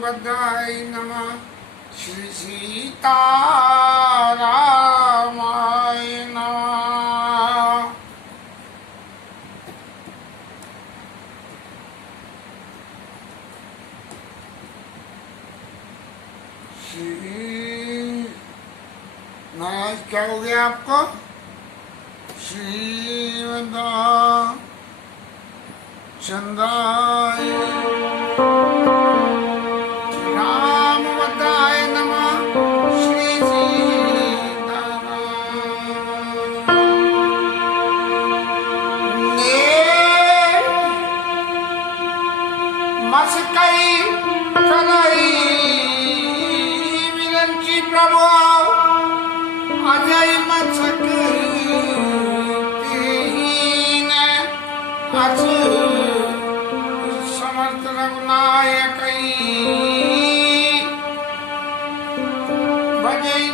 बद्धाय नमः। श्री सीतारामाय नमः। महाराज क्या हो गया आपको? चंद्राय रामभद्राय नमः। श्री सीताराम मस्कई कलई विरंची प्रभु अजय मचक समर्थ रघुनायक भजई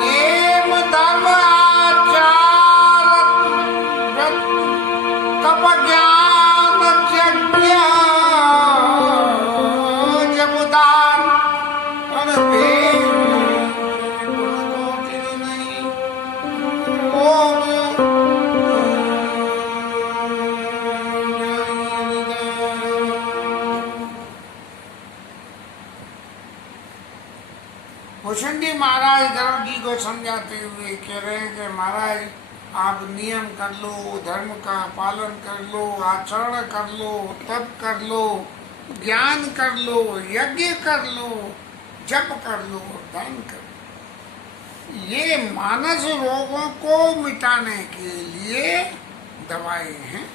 नेम धर्म आचार तप ज्ञान यज्ञ जबदान और भुषुंडी महाराज गरुड़ जी को समझाते हुए कह रहे हैं कि महाराज आप नियम कर लो, धर्म का पालन कर लो, आचरण कर लो, तप कर लो, ज्ञान कर लो, यज्ञ कर लो, जप कर लो, दान कर लो। ये मानस रोगों को मिटाने के लिए दवाएं हैं।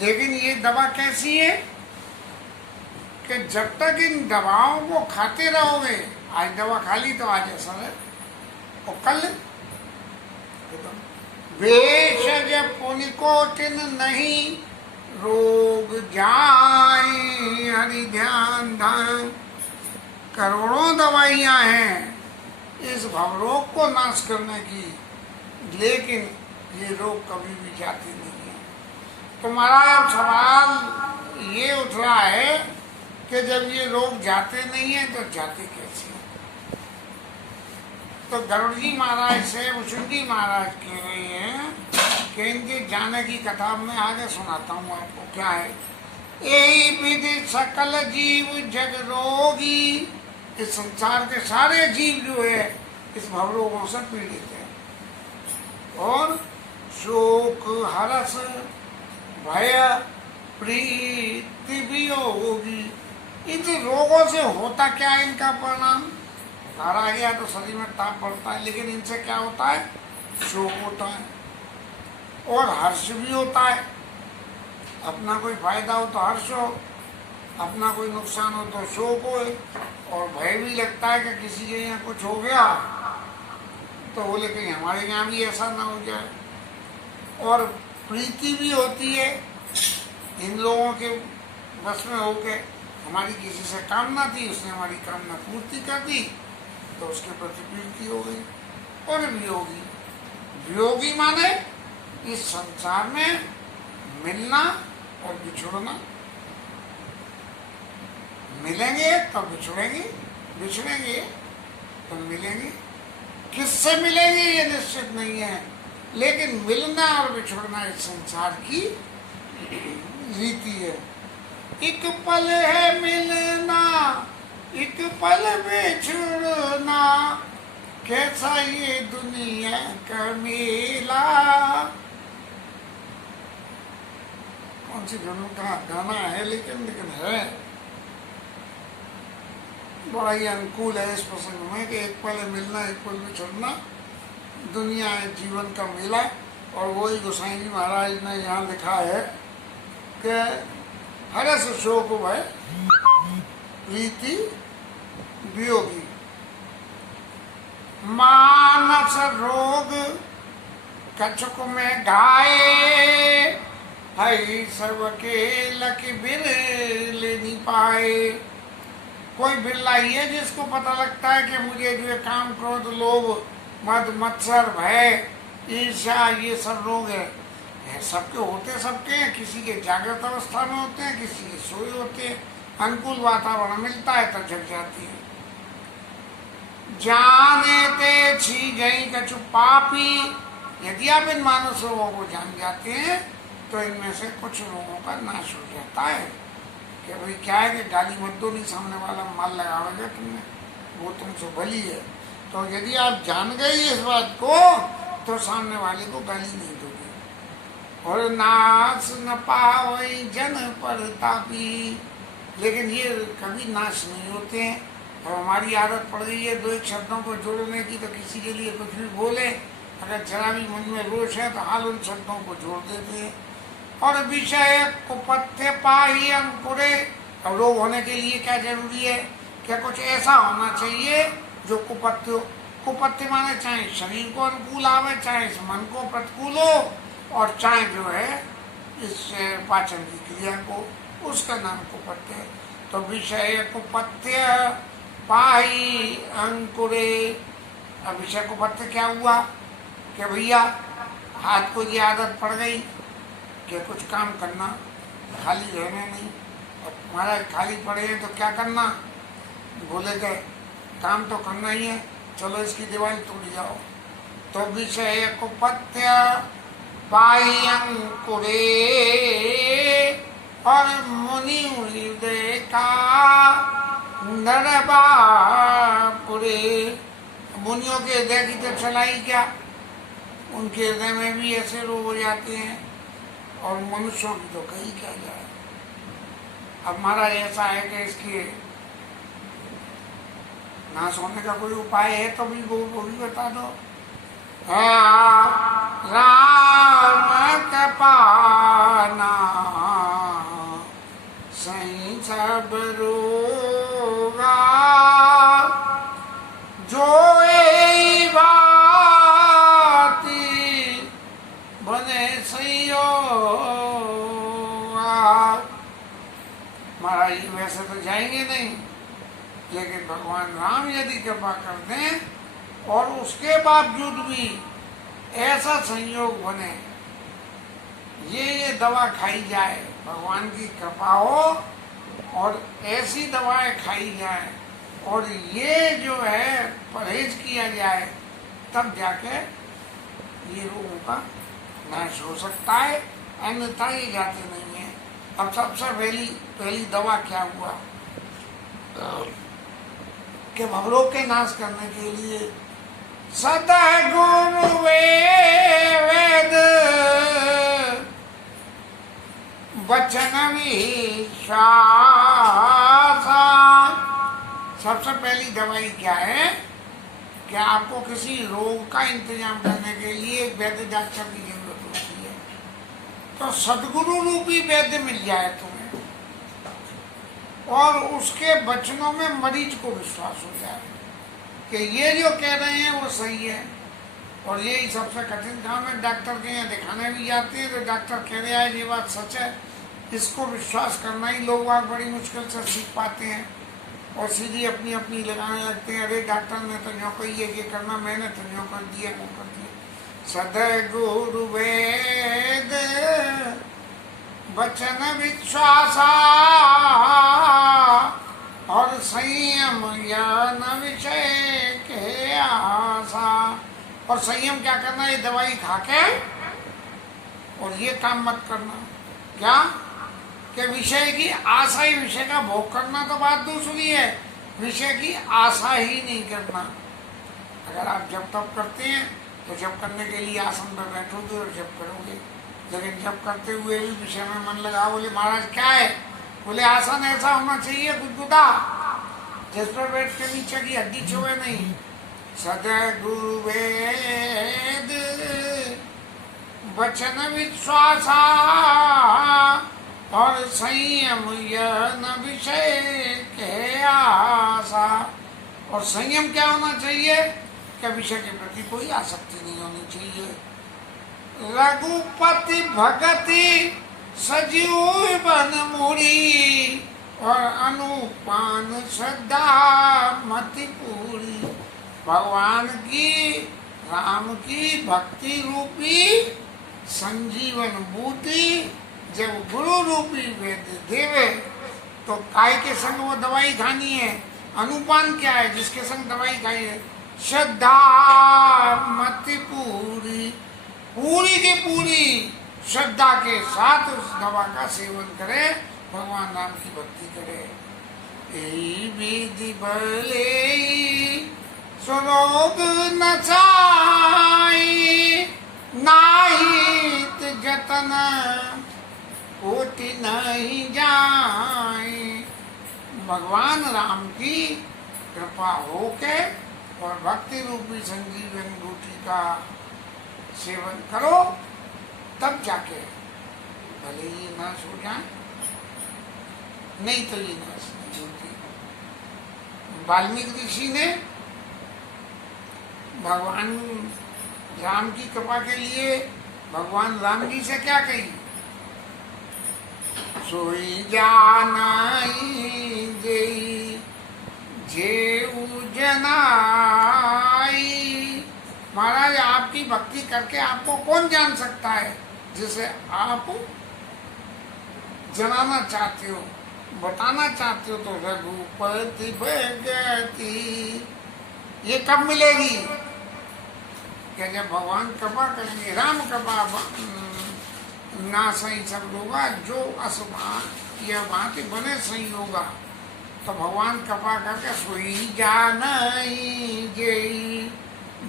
लेकिन ये दवा कैसी है कि जब तक इन दवाओं को खाते रहोगे, आज दवा खा ली तो आज असर है और कल भेषज पुनिकोटिन नहीं रोग जाए हरि ध्यान ध्यान। करोड़ों दवाइयां हैं इस भवरोग को नाश करने की, लेकिन ये रोग कभी भी जाती नहीं है। तो महाराज सवाल ये उठ रहा है कि जब ये रोग जाते नहीं है तो जाते कैसे? तो गरुड़ जी महाराज से भुषुंडी महाराज कह रहे हैं कि इनके जाने की कथा मैं आगे सुनाता हूँ आपको। क्या है? यही विधि सकल जीव जग रोगी। इस संसार के सारे जीव जो है इस भवरोगों से पीड़ित है। और शोक हरस भय प्रीति भी होगी। इन रोगों से होता क्या है? इनका परिणाम बुखार आ गया तो शरीर में ताप बढ़ता है, लेकिन इनसे क्या होता है? शोक होता है और हर्ष भी होता है। अपना कोई फायदा हो तो हर्ष हो, अपना कोई नुकसान हो तो शोक हो, और भय भी लगता है कि किसी के यहाँ कुछ हो गया तो बोले कहीं हमारे यहाँ भी ऐसा ना हो जाए। और प्रीति भी होती है, इन लोगों के बस में होके हमारी किसी से कामना थी, उसने हमारी कामना पूर्ति कर दी तो उसके प्रति प्रीति हो गई। और वियोगी, वियोगी माने इस संसार में मिलना और बिछुड़ना। मिलेंगे तो बिछुड़ेंगे, बिछुड़ेंगे तो मिलेंगे। किससे मिलेंगे ये निश्चित नहीं है, लेकिन मिलना और बिछुड़ना इस संसार की रीति है। एक पल है मिलना, एक पल बिछुड़ना, कैसा ये दुनिया का मेला। कौन सी फिल्म का गाना है, लेकिन है बड़ा ही अनुकूल है इस प्रसंग में कि एक पल मिलना एक पल बिछुड़ना, दुनिया है जीवन का मेला। और वही गोसाई जी महाराज ने यहाँ लिखा है कि हरस शोक भय प्रीति वियोगी। मानस रोग कछुक में गाए, हई सबके लक बिरल नहीं पाए। कोई बिरला ही है जिसको पता लगता है कि मुझे जो है काम क्रोध लोभ मद मत्सर भय ईर्ष्या ये सब रोग है, सबके होते सबके हैं, किसी के जागृत अवस्था में होते हैं, किसी के सोए होते हैं, अनुकूल वातावरण मिलता है तब जग जाती है। जाने ते छी गई कछु पापी, यदि आप इन मानस रोगों को जान जाते हैं तो इनमें से कुछ रोगों का नाश हो जाता है। कि भाई क्या है कि गाली मत दो, नहीं सामने वाला माल लगावेगा तुमने, वो तुमसे भली है। तो यदि आप जान गए इस बात को तो सामने वाले को गाली नहीं दोगे। और नाश न पावई जन पर तापी, लेकिन ये कभी नाश नहीं होते हैं। और हमारी आदत पड़ गई है दो एक शब्दों को जोड़ने की, तो किसी के लिए कुछ भी बोले, अगर जरा भी मन में रोष है तो हाल उन शब्दों को जोड़ देते हैं। और विषय कुपथ्य पाही अंकुरे, अब लोग होने के लिए क्या जरूरी है, क्या कुछ ऐसा होना चाहिए जो कुपथ्य, कुपथ्य माने चाहे शरीर को अनुकूल आवे, चाहे इस मन को प्रतिकूल हो, और चाहे जो है इस पाचन की क्रिया को, उसका नाम कुपथ्य है। तो विषय कुपथ्य पाही अंकुरे, अब विषय कुपथ्य क्या हुआ कि भैया हाथ को ये आदत पड़ गई कि कुछ काम करना, खाली रहना नहीं। अब महाराज खाली पड़े हैं तो क्या करना, बोले गए काम तो करना ही है, चलो इसकी दीवार तोड़ जाओ। तो विषय कुपथ्य पाही अंकुरे, और मुनि हृदय का नरबापुरे, मुनियों के हृदय की तो चलाई क्या, उनके हृदय में भी ऐसे रोग हो जाते हैं, और मनुष्यों की तो कहीं क्या जाए। अब महाराज ऐसा है कि इसके नाश होने का कोई उपाय है तो भी वो भी बता दो। राम कृपाना सही सब रोगा, जो ए बाती बने सही होगा। महाराज वैसे तो जाएंगे नहीं, लेकिन भगवान राम यदि कृपा कर दें और उसके बावजूद भी ऐसा संयोग बने, ये दवा खाई जाए, भगवान की कृपा हो और ऐसी दवाएं खाई जाए और ये जो है परहेज किया जाए, तब जाके ये रोगों का नाश हो सकता है, अन्यथा ये जाते नहीं है। अब सबसे पहली दवा क्या हुआ कि भवरोग के नाश करने के लिए सतगुरु वेद वचन विश्वास। सबसे पहली दवाई क्या है कि आपको किसी रोग का इंतजाम करने के लिए एक वैद्य डॉक्टर की जरूरत होती है। तो सदगुरु रूपी वैद्य मिल जाए तुम्हें और उसके वचनों में मरीज को विश्वास हो जाए कि ये जो कह रहे हैं वो सही है। और यही सबसे कठिन काम है। डॉक्टर के यहाँ दिखाने भी जाते हैं तो डॉक्टर कह रहा है ये बात सच है, इसको विश्वास करना ही लोग बात बड़ी मुश्किल से सीख पाते हैं और सीधी अपनी अपनी लगाने लगते हैं। अरे डॉक्टर ने तो यूँ कही है ये करना, मैंने तो यूँ कर दिया वो कर दिया। सदगुरु वेद वचन विश्वासा और संयम ज्ञान विषय के आशा। और संयम क्या करना, ये दवाई खा के और ये काम मत करना। क्या कि विषय की आशा ही, विषय का भोग करना तो बात दूसरी है, विषय की आशा ही नहीं करना। अगर आप जब तब करते हैं तो जब करने के लिए आसन पर बैठोगे और जब करोगे, लेकिन जब करते हुए भी विषय में मन लगा। बोले महाराज क्या है, बोले आसन ऐसा होना चाहिए गुदगुदा जिस पर बैठ के नीचे की हड्डी छुए नहीं। सदगुरु वेद वचन विश्वासा और संयम यन विषय के आशा। और संयम क्या होना चाहिए कि विषय के प्रति कोई आसक्ति नहीं होनी चाहिए। रघुपति भगति सजीव बन मुड़ी और अनुपान श्रद्धा मति पूरी। भगवान की राम की भक्ति रूपी संजीवन बूटी जब गुरु रूपी वेद देवे, तो काय के संग वो दवाई खानी है। अनुपान क्या है? जिसके संग दवाई खाई है। श्रद्धा मति पूरी, पूरी की पूरी श्रद्धा के साथ उस दवा का सेवन करे, भगवान राम की भक्ति करे। यही विधि भले स्वरोग नचाई, नाहित जतन कोटि नहीं जाए। भगवान राम की कृपा होके और भक्ति रूपी संजीवन बूटी का सेवन करो, तब जाके भले ही नाश हो जाए, नहीं तो ये नाश नहीं होती। वाल्मीकि ऋषि ने भगवान राम की कृपा के लिए भगवान राम जी से क्या कही? सोई जानाई जेई जेऊ जनाई। महाराज, आपकी भक्ति करके आपको कौन जान सकता है जिसे आप जनाना चाहते हो, बताना चाहते हो। तो रघुपति भगति ये कब मिलेगी? क्या जब भगवान कृपा करेंगे। राम कृपा ना सही सब होगा, जो असुभा यह भांति बने सही होगा। तो भगवान कृपा करके सोई जानई जेई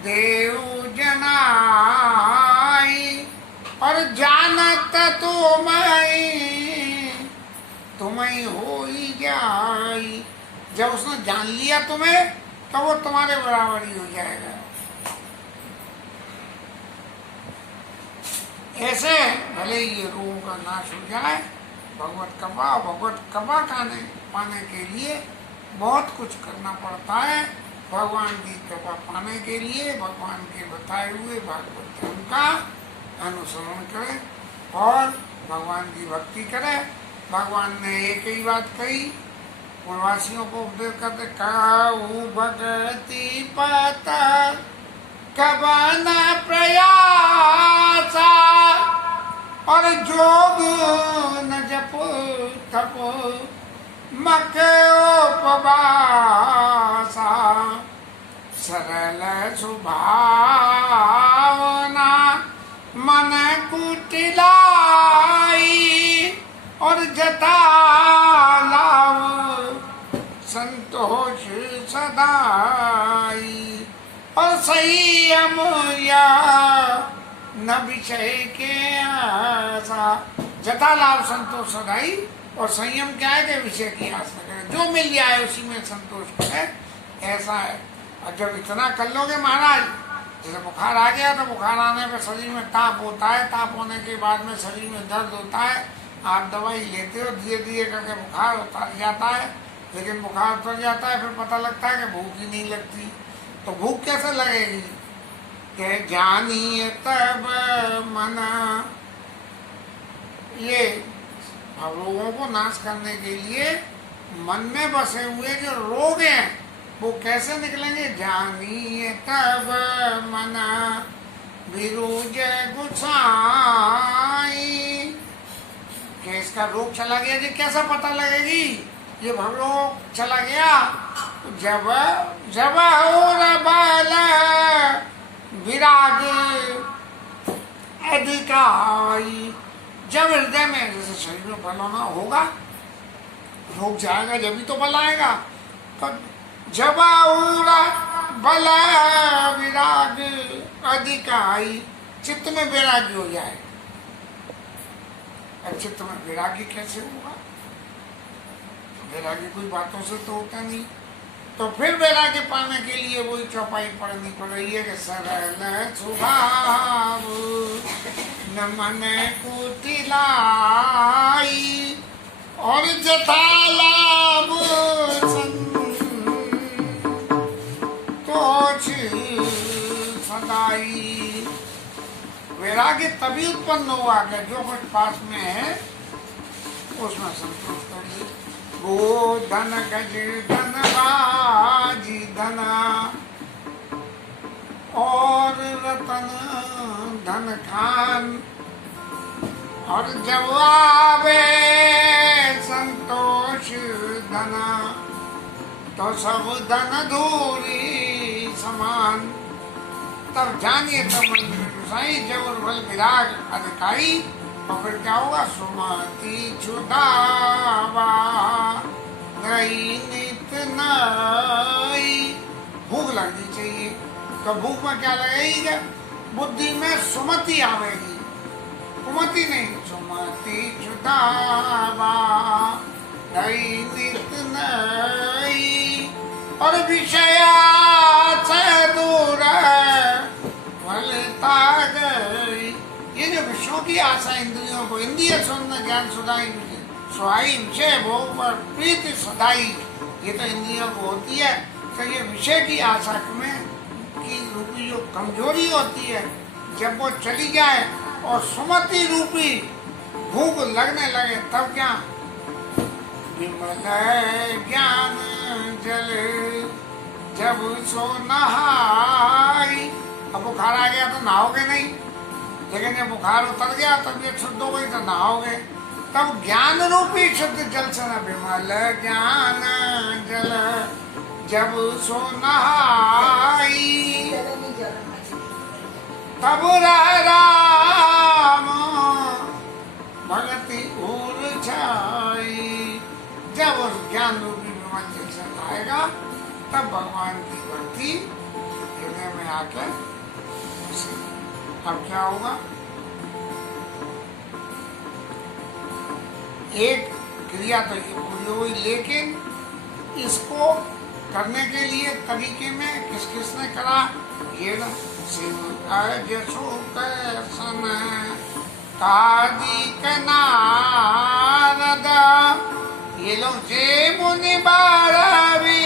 देव जनाई, और जानत तुम्हें हो ही जाई। जब उसने जान लिया तुम्हें, तो वो तुम्हारे बराबर ही हो जाएगा। ऐसे भले ये रोगों का नाश हो जाए, भगवत कृपा पाने के लिए बहुत कुछ करना पड़ता है। भगवान की कृपा पाने के लिए भगवान के बताए हुए भागवत धर्म का अनुसरण करें और भगवान की भक्ति करें। भगवान ने एक ही बात कही, पूर्ववासियों को उपदेश करते, कहू भगति पता कवन प्रयासा, और जोग न जप तप मक उपवासा। सरल सुभावना मन कुटिलाई, और जता लाव संतोष सदाई। और संयम या न विषय के आशा। जथा लाभ संतोष सदाई, और संयम क्या है कि विषय की आशा करें, जो मिल जाए उसी में संतोष करे, ऐसा है। और जब इतना कर लोगे महाराज, जैसे बुखार आ गया तो बुखार आने पर शरीर में ताप होता है, ताप होने के बाद में शरीर में दर्द होता है, आप दवाई लेते हो, धीरे धीरे करके बुखार उतर जाता है। लेकिन बुखार उतर जाता है, फिर पता लगता है कि भूख ही नहीं लगती। तो भूख कैसे लगेगी? के जानिए तब मना। ये रोगों को नाश करने के लिए मन में बसे हुए जो रोग हैं वो कैसे निकलेंगे? जानिए तब मना विरुज गुसाई। कि इसका रोग चला गया जी कैसा पता लगेगी? ये भवरोग चला गया जब जब और बल विराग अधिकाई। जब हृदय में, जैसे शरीर में बल होना होगा, रोग जाएगा जब तो बल आएगा। तो जब और बल विराग अधिकाई, चित्त में वैराग्य हो जाए। अब चित्त में वैराग्य कैसे होगा? वैराग्य कोई बातों से तो होता नहीं। तो फिर वैराग्य पाने के लिए वही चौपाई पढ़नी पड़ रही है कि सरल स्वभाव न मन कुटिलाई, और जथा लाभ संतोष सदाई। वैराग्य तभी उत्पन्न हुआ कि जो कुछ पास में है उसमें संतोष करिए। वो धन गज धन बाजी धना, और रतन धन खान, और जब आवे संतोष धना तो सब धन धूरी समान। तब जानिए तब मन में साईं जब और बल विराग अधिकारी, और फिर क्या होगा? सुमति छुड़ावा नई नित नई। भूख लगनी चाहिए, तो भूख में क्या लगेगी? बुद्धि में सुमति आवेगी, कुमति नहीं, सुमति छुड़ावा नई नित नई। और विषया से दूर भलता गई। ये जो विषयों की आशा इंद्रियों को, इंद्रिय सुन ज्ञान सुधाई सुहाई विषय भोग पर प्रीति सदाई, ये तो इंद्रियों को होती है। तो ये विषय की आशा में की रूपी जो कमजोरी होती है, जब वो चली जाए और सुमति रूपी भूख लगने लगे, तब क्या? विमल ज्ञान जल जब सो नहाई। अब बुखार आ गया तो नहाओगे नहीं, लेकिन जब बुखार उतर गया तबीयत शुद्ध हो गई तो नहाओगे। तब ज्ञान रूपी शुद्ध जल से न, विमल ज्ञान जल जब सो नहाई, तब राम भगति ऊर्जाई। जब उस ज्ञान रूपी विमल जल से नहाएगा, तब भगवान की भक्ति हृदय में आकर। अब क्या होगा? एक क्रिया तो ये पूरी हो गई, लेकिन इसको करने के लिए तरीके में किस किसने करा? ये ना शिव सन कादिक नारद, ये लोग जे मुनि बारहवी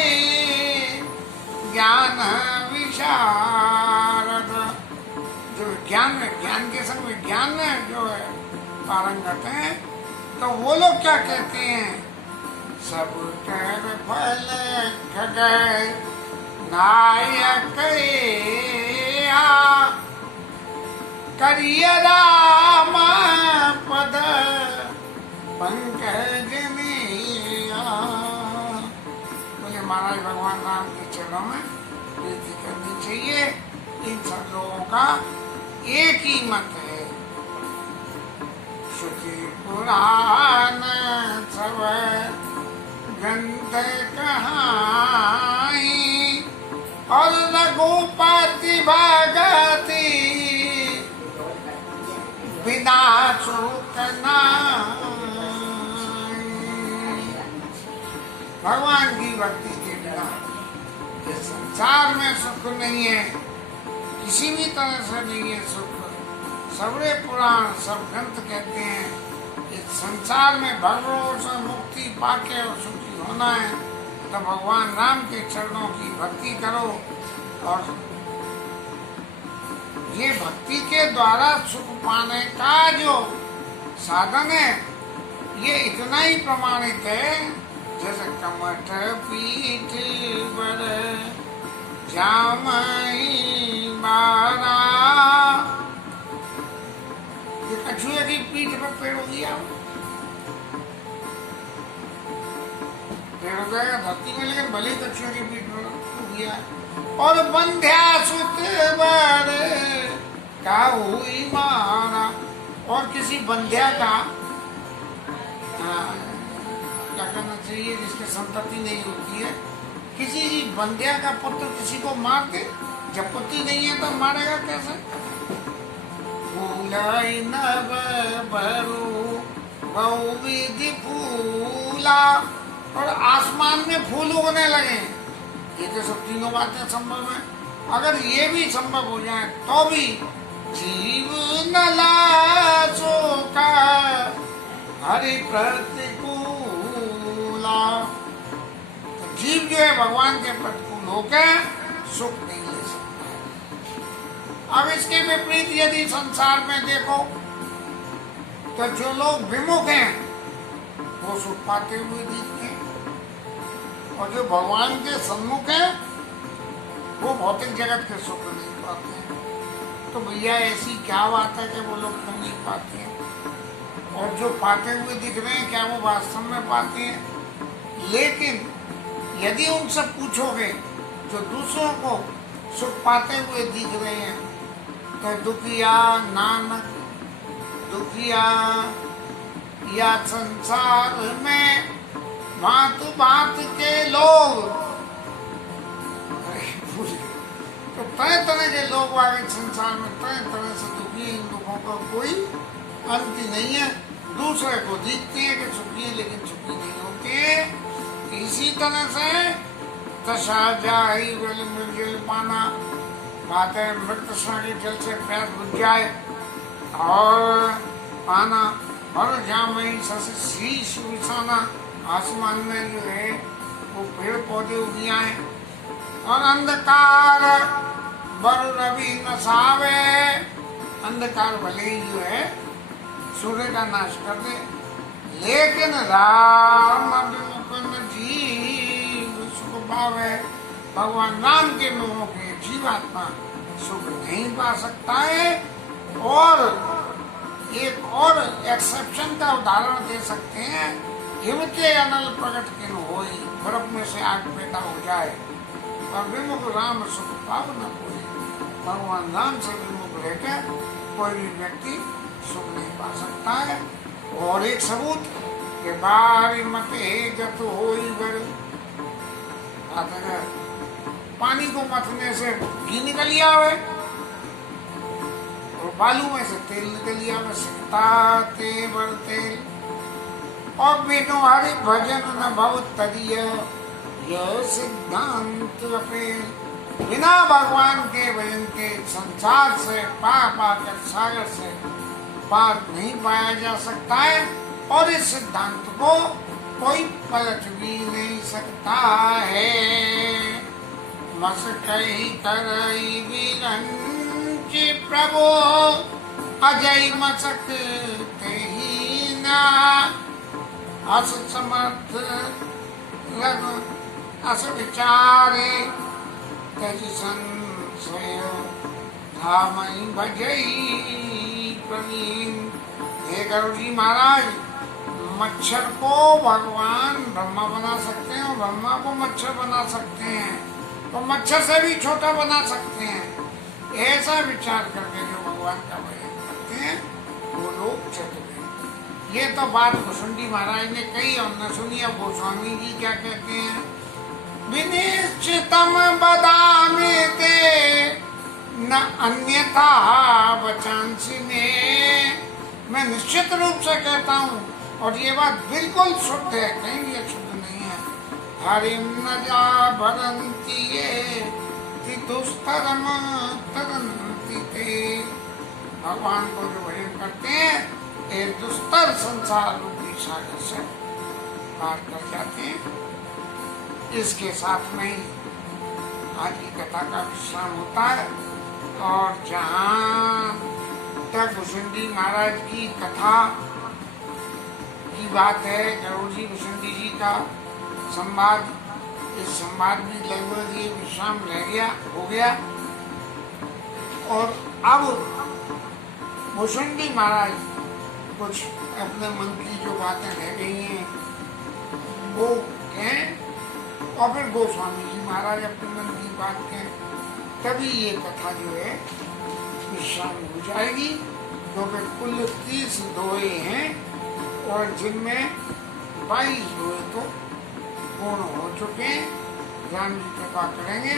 ज्ञान विशारद। जो ज्ञान के संग विज्ञान में जो है पारंगत हैं, तो वो लोग क्या कहते हैं? सब कर फल खगय नायक करिय राम पद पंकज मुझे महाराज भगवान राम के चरणों में प्रीति करनी चाहिए। इन सब लोगों का एक ही मत है, श्रुति पुराण सब ग्रंथ कहाई, और रघुपति भगति बिना सुख नाई। भगवान की भक्ति के बिना इस संसार में सुख नहीं है, किसी भी तरह से नहीं है सुख। सबरे पुराण सब ग्रंथ कहते हैं इस संसार में भगवान से मुक्ति पाके और सुखी होना है, तो भगवान राम के चरणों की भक्ति करो। और ये भक्ति के द्वारा सुख पाने का जो साधन है, ये इतना ही प्रमाणित है जैसे कमठ पीठ बर जामई बारा। ये कछुए की पीठ पर पेड़ हो गया, पेड़ हो जाएगा धरती में, लेकिन भले कछुए की पीठ पर हो गया। और बंध्या सुत बर का हुई मारा, और किसी बंध्या का क्या करना चाहिए जिसके संतति नहीं होती है, किसी बंध्या का पुत्र किसी को मार दे, जब पुत्री नहीं है तो मारेगा कैसे? फूलाई नभ भरू बहुविधि फूला, और आसमान में फूल उगने लगे। ये तो सब तीनों बातें संभव है। अगर ये भी संभव हो जाए तो भी जीव न लासो का हरि प्रतिकूला, तो जीव जो है भगवान के प्रतिकूल होकर सुख नहीं ले सकता। अब इसके विपरीत यदि संसार में देखो तो जो लोग विमुख हैं वो सुख पाते हुए दिखते हैं, और जो भगवान के सम्मुख हैं वो भौतिक जगत के सुख नहीं पाते हैं। तो भैया ऐसी क्या बात है कि वो लोग क्यों नहीं पाते हैं? और जो पाते हुए दिख रहे हैं क्या वो वास्तव में पाते हैं? लेकिन यदि उनसे पूछोगे जो दूसरों को सुख पाते हुए दिख रहे हैं, तो दुखिया नानक दुखिया या संसार में भांत भांत के लोग, तो तरह तरह के लोग आगे संसार में तरह तरह से दुखी, इन लोगों का कोई अंत नहीं है। दूसरे को दिखते हैं कि सुखी है लेकिन सुखी नहीं होते। इसी तरह से तसा जाई वेल मिल पाना, बात है मृत के जल से प्यास बुझ जाए और पाना, और जामई शीश बिछाना, आसमान में जो है वो पेड़ पौधे उग आए, और अंधकार बर रवि नसावे, अंधकार भले ही जो है सूर्य का नाश कर दे, लेकिन राम अभिमुख जीव सुख पावे, भगवान राम के मुँह के जीवात्मा सुख नहीं पा सकता है। और एक और एक्सेप्शन का उदाहरण दे सकते हैं, हिम के अनल प्रकट किन होई, बर्फ में से आग पैदा हो जाए और विमुख राम सुख पाव न कोई, भगवान राम से विमुख रहकर कोई भी व्यक्ति सुख नहीं पा सकता है। और एक सबूत के बारी मते गत होई बर, पानी को मथने से घी निकल आवे और बालू में से तेल निकल आवे, सिकता तेवर तेल, और बिनु हरि भजन न भव तदिय, यह सिद्धांत अपेल, बिना भगवान के भजन के संसार से पार पाकर सागर से पार नहीं पाया जा सकता है। और इस सिद्धांत को कोई पलट भी नहीं सकता है। मस कही करई विरंच प्रभु, अजय मसक ही ना, अस समर्थ लग अस विचारे, तज संशय धामई भजई प्रवीण। हे गरुड़ जी महाराज, मच्छर को भगवान ब्रह्मा बना सकते हैं और ब्रह्मा को मच्छर बना सकते हैं, तो मच्छर से भी छोटा बना सकते हैं। ऐसा विचार करके जो भगवान का भजन करते हैं वो लोग चतुर। ये तो बात भुसुंडी महाराज ने कही और न सुनी। अब गोस्वामी जी क्या कहते हैं, विनिश्चितम बदामि ते न अन्यथा वचांसी ने, मैं निश्चित रूप से कहता हूँ और ये बात बिल्कुल शुद्ध है, कहीं भी अशुद्ध नहीं है। हरिम न जा भरंती ये दुस्तरम तरंती ते, भगवान को जो भजन करते हैं ये दुस्तर संसार रूपी सागर से पार कर जाते हैं। इसके साथ में आज की कथा का विश्राम होता है। और जहाँ तक भुसुंडी महाराज की कथा की बात है, गरुड़ जी भुसुंडी जी का संवाद, इस संवाद भी लगभग ये विश्राम हो गया। और अब भुसुंडी महाराज कुछ अपने मन की जो बातें रह गई हैं वो कहें, और फिर गोस्वामी जी महाराज अपने मन की बात कहें, तभी ये कथा जो है विश्राम हो जाएगी। क्योंकि कुल 30 दोहे हैं और जिनमें 22 दोहे तो पूर्ण हो चुके हैं। राम जी कृपा करेंगे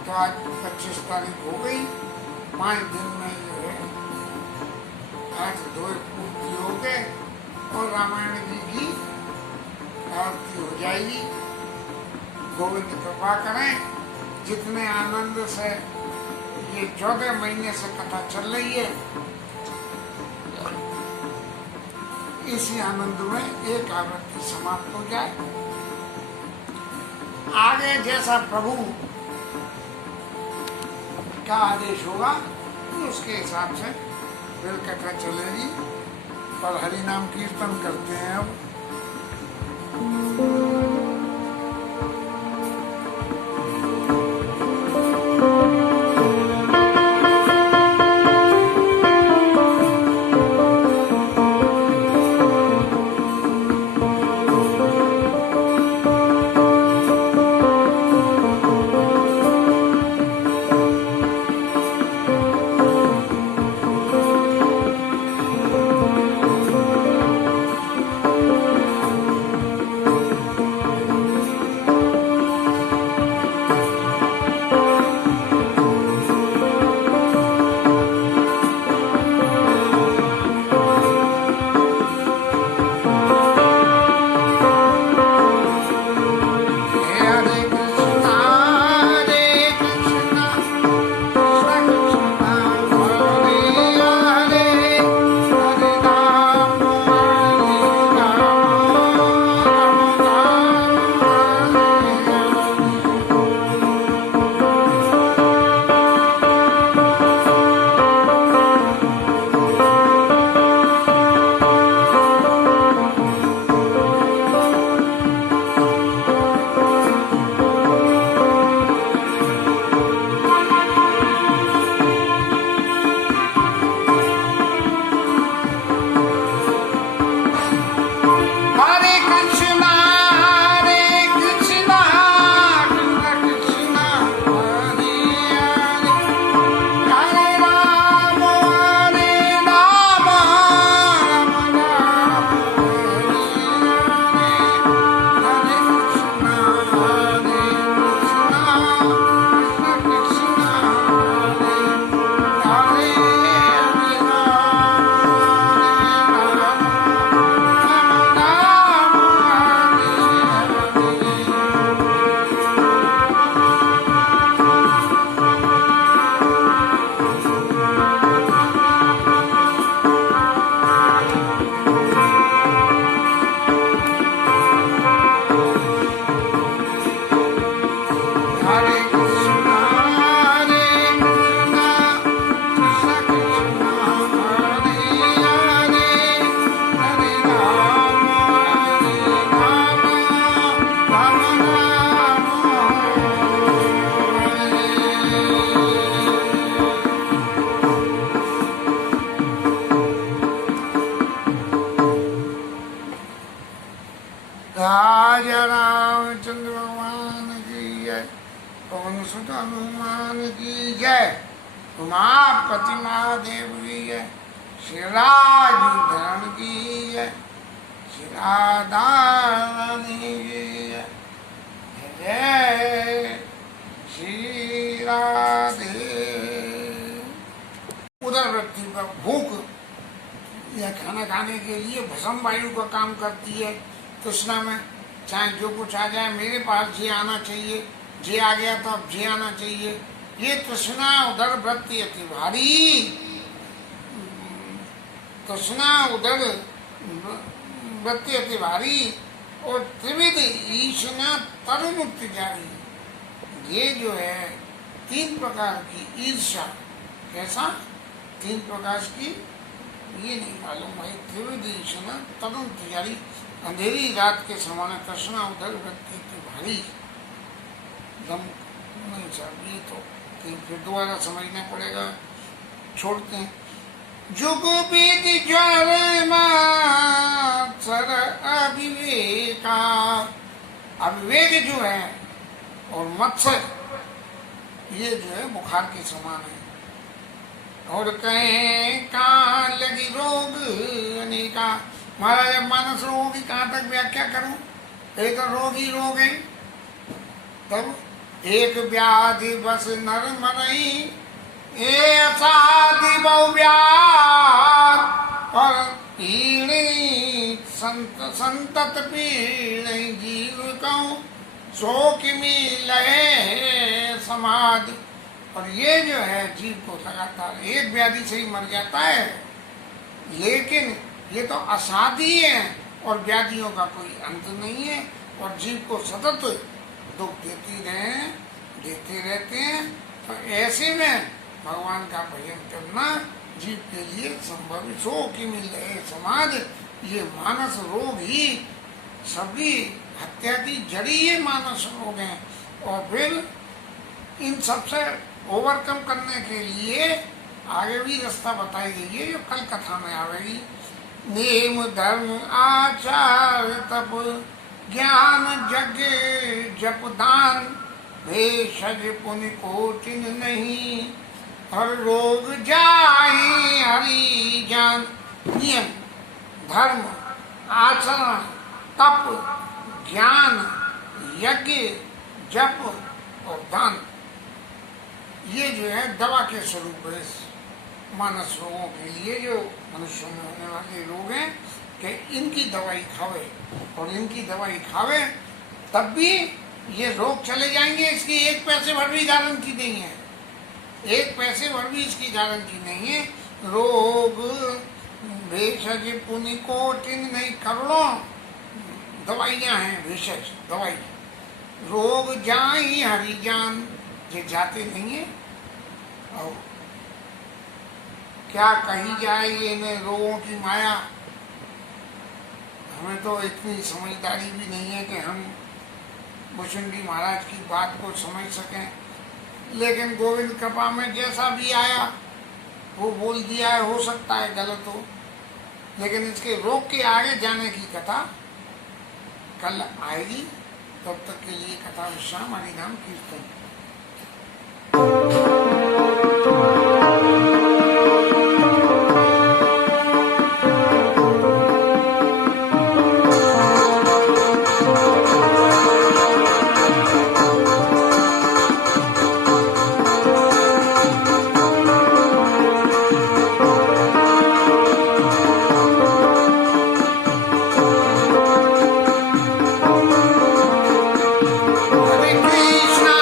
तो आज 25 तारीख हो गई, 5 दिन में जो है 8 दोहे पूर्ति हो गए और रामायण जी की आरती हो जाएगी। गोविंद कृपा करें, जितने आनंद से ये 14 महीने से कथा चल रही है, इसी आनंद में एक आवृत्ति समाप्त हो जाए। आगे जैसा प्रभु का आदेश होगा उसके हिसाब से फिर कथा चलेगी। पर हरि नाम कीर्तन करते हैं अब। उमापति महादेव की है, श्री राजधरण की है, श्री राधा रानी की है, जय श्री राधे। उधर व्यक्ति पर भूख या खाना खाने के लिए भस्म वायु का काम करती है। तृष्णा में चाहे जो कुछ आ जाए, मेरे पास ये आना चाहिए, जे आ गया तो अब जे आना चाहिए, ये तृष्णा उधर वृत्ति अति भारी, तृष्णा उधर वृत्ति अति भारी, और त्रिविध ईशना तरुमुक्त जारी। ये जो है 3 प्रकार की ईर्षा, कैसा 3 प्रकार की ये नहीं मालूम भाई। त्रिविध ईशना तरुमुक्त जारी, अंधेरी रात के समान तृष्णा उधर वृत्ति की भारी। दम नहीं साहब, ये तो फिर दोबारा समझना पड़ेगा, छोड़ते हैं। जुग बीत ज्वर सर अविवेका, अविवेक जो है और मत्सर ये जो है बुखार के समान है। और कहें कहाँ लगी रोग अनेका, महाराज अब मानस रोगों की कहाँ तक व्याख्या करूं, एक रोग ही रोग है। तब एक व्याधि बस नर मरई, ए असाधि बहु व्याध, और पीड़ित संतत पीड़ित जीव कहूँ, शोक मिले समाधि। और ये जो है जीव को लगातार एक व्याधि से ही मर जाता है, लेकिन ये तो असाध्य है और व्याधियों का कोई अंत नहीं है, और जीव को सतत दुख देते रहते हैं। तो ऐसे में भगवान का भजन करना जीव के लिए संभव। शोक मिले समाज, ये मानस रोग ही सभी हत्या की जड़ी ये मानस रोग हैं। और फिर इन सबसे ओवरकम करने के लिए आगे भी रास्ता बताई गई है, जो कल कथा में आवेगी। नेम धर्म आचार तप ज्ञान यज्ञ जप दान, भेषज पुण्य कोटिन नहीं, हर रोग जाए हरि जान। नियम, धर्म, आचरण, तप, ज्ञान, यज्ञ, जप और दान, ये जो है दवा के स्वरूप है मानस रोगों के लिए, जो मनुष्यों में होने वाले रोग हैं, कि इनकी दवाई खावे, और इनकी दवाई खावे तब भी ये रोग चले जाएंगे। इसकी 1 पैसे भर भी गारंटी नहीं है, 1 पैसे भर भी इसकी गारंटी नहीं है। रोग भेषज पुण्य कोटिन नहीं, करोड़ों दवाइयाँ हैं भेषज दवाई। रोग जाई हरि जान, ये जाते नहीं है। और क्या कही जाए ये इन रोगों की माया। हमें तो इतनी समझदारी भी नहीं है कि हम भुजंगी महाराज की बात को समझ सकें, लेकिन गोविंद कृपा में जैसा भी आया वो बोल दिया है। हो सकता है गलत हो, लेकिन इसके रोग के आगे जाने की कथा कल आएगी। तब तक के लिए कथा विश्राम, हरिनाम कीर्तन। Hare Krishna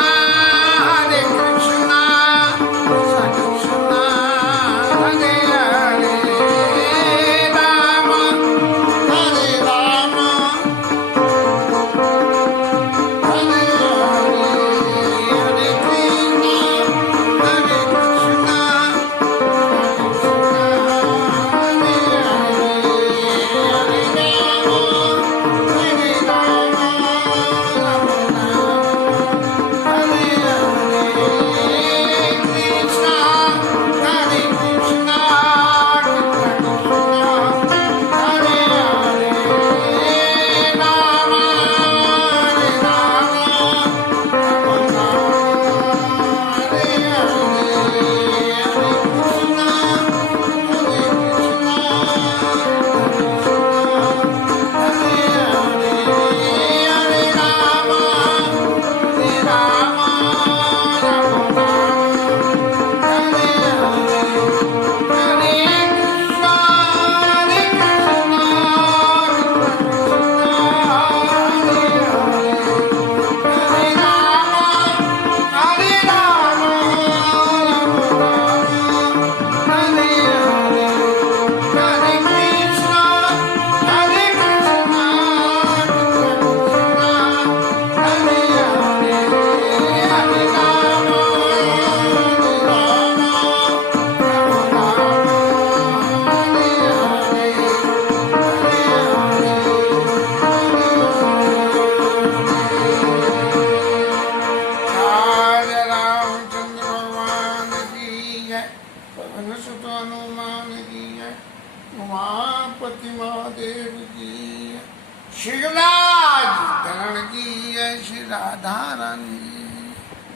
पवन सुत हनुमान की जय, उमापति महादेव की जय, श्री राज धरण की जय, श्री राधा रानी